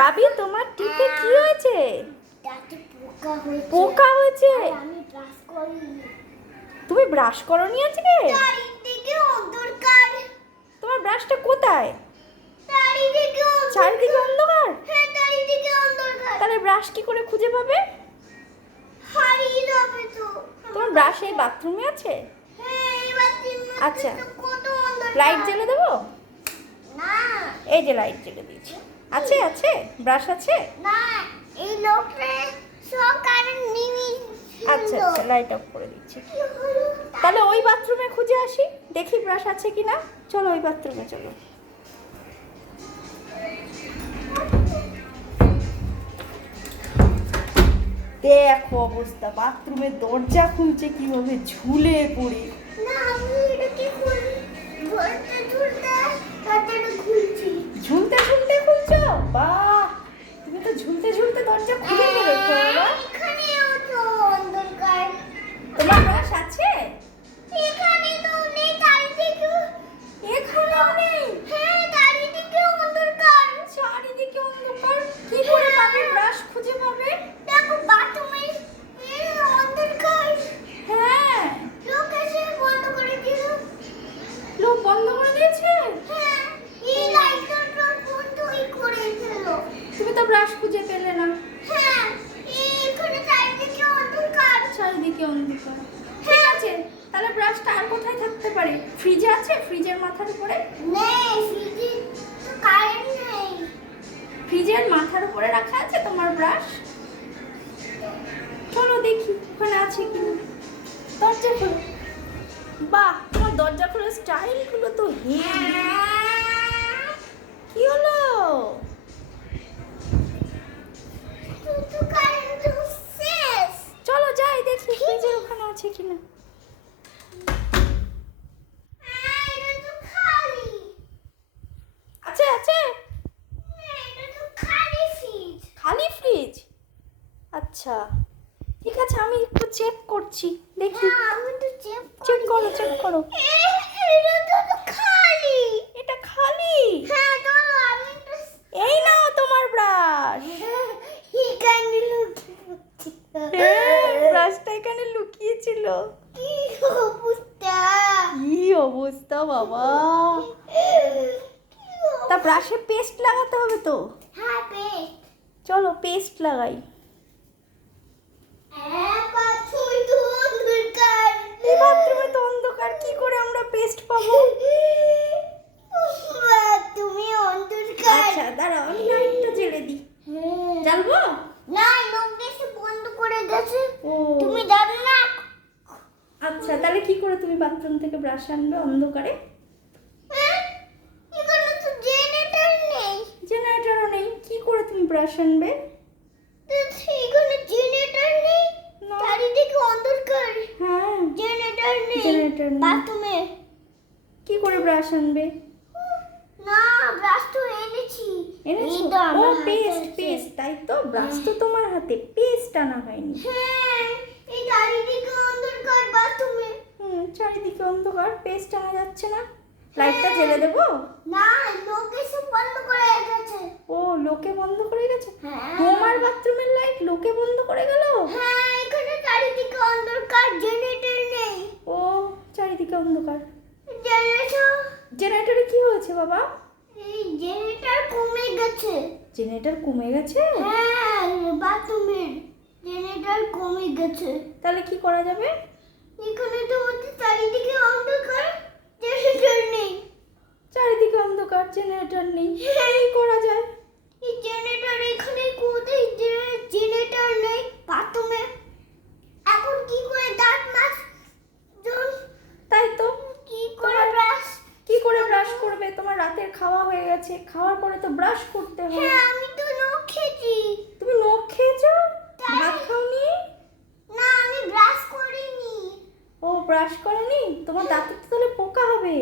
বাবি তোমার টিপে কি হয়েছে? পোকা হয়েছে। তুমি ব্রাশ করনি আজকে? তোমার ব্রাশটা কোথায়? চারিদিকে অন্ধকার। হ্যাঁ তাহলে ব্রাশ কি করে খুঁজে পাবে? তোমার ব্রাশ এই বাথরুমে আছে? হ্যাঁ আচ্ছা। লাইট জ্বেলে দেবো? এই যে লাইট জ্বেলে দিয়েছি। আছে আছে? ব্রাশ আছে? না এই লোকটা সব কারেন্ট নিবি আচ্ছা আচ্ছা লাইট অফ করে দিচ্ছি। তাহলে ওই বাথরুমে খুঁজে আসি দেখি ব্রাশ আছে কি না চলো ওই বাথরুমে চলো। দেখো অবস্থা বাথরুমের দরজা খুলছে কীভাবে ঝুলে পড়ে। না পেলে না? হ্যাঁ চারিদিকে অন্ধকার। ঠিক আছে তাহলে ব্রাশটা আর কোথায় থাকতে পারে? ফ্রিজে আছে? ফ্রিজের মাথার উপরে? নেই ফ্রিজে তো কারেন্ট নেই। ফ্রিজের মাথার উপরে রাখা আছে তোমার ব্রাশ চলো দেখি ওখানে আছে কি দরজা খোলো। বাহ তোমার দরজা খোলার স্টাইলগুলো তো হেভি কি হলো? আচ্ছা। ঠিক আছে আমি একটু চেক করছি। দেখি। হ্যাঁ, আমি তো চেক চেক করো চেক করো। খালি। এটা খালি? হ্যাঁ চলো আমি এই নাও তোমার ব্রাশ এখানে লুকিয়ে ব্রাশটা এখানে লুকিয়েছিল। কি অবস্থা? কি অবস্থা বাবা? তা ব্রাশে পেস্ট লাগাতে হবে তো? হ্যাঁ পেট চলো পেস্ট লাগাই হ্যাঁ বাথরুমে তো অন্ধকার এই বাথরুমে তো অন্ধকার কি করে আমরা পেস্ট পাবো? তুমি অন্ধকার আচ্ছা দাঁড়াও আমি লাইটটা জ্বেলে দিই। জ্বালবো? না লোক এসে বন্ধ করে গেছে তুমি জানো না আচ্ছা তাহলে কি করে তুমি বাথরুম থেকে ব্রাশ আনবে অন্ধকারে? জেনারেটরও নেই। কি করে তুমি ব্রাশ আনবে তো এখানে জেনারেটর নেই না। চারিদিকে অন্ধকার হ্যাঁ জেনারেটর নেই। বাথরুমে কি করে ব্রাশ আনবে? না ব্রাশ তো এনেছি। এনেছো? ও পেস্ট পেস্ট তাই তো? ব্রাশ তো তোমার হাতে পেস্ট আনা হয়নি। হ্যাঁ এই চারিদিকে অন্ধকার বাথরুমে। হুম চারিদিকে অন্ধকার পেস্ট আনা যাচ্ছে না। লাইটটা জ্বেলে দেবো? না লোক এসে বন্ধ করে গেছে ও লোকে বন্ধ করে গেছে হ্যাঁ। তোমার বাথরুমের লাইট লোকে বন্ধ করে গেল? হ্যাঁ এখানে চারিদিকে অন্ধকার জেনারেটর চারিদিকে অন্ধকার। জেনারেটর কি হয়েছে বাবা? জেনারেটর কমে গেছে। জেনারেটর কমে গেছে? হ্যাঁ বাথরুমের জেনারেটর কমে গেছে। তাহলে কি করা যাবে? এখানে তো হচ্ছে চারিদিকে অন্ধকার জেনারেটর নেই। চারিদিকে অন্ধকার জেনারেটর নেই। কি করা যায়? এই জেনারেটর এখানে কোথায় জেনারেটর নেই বাথরুমে এখন কি করে দাঁত মাছ তাই তো কি করে ব্রাশ কি করে করবে তোমার রাতের খাওয়া হয়ে গেছে। খাওয়ার পরে তো ব্রাশ করতে হবে হ্যাঁ আমি তো নখ খেয়েছি। তুমি নখ খেয়েছো? ভাত খাওনি? না আমি ব্রাশ করিনি। ও ব্রাশ করনি? তোমার দাঁতে তো তাহলে পোকা হবে।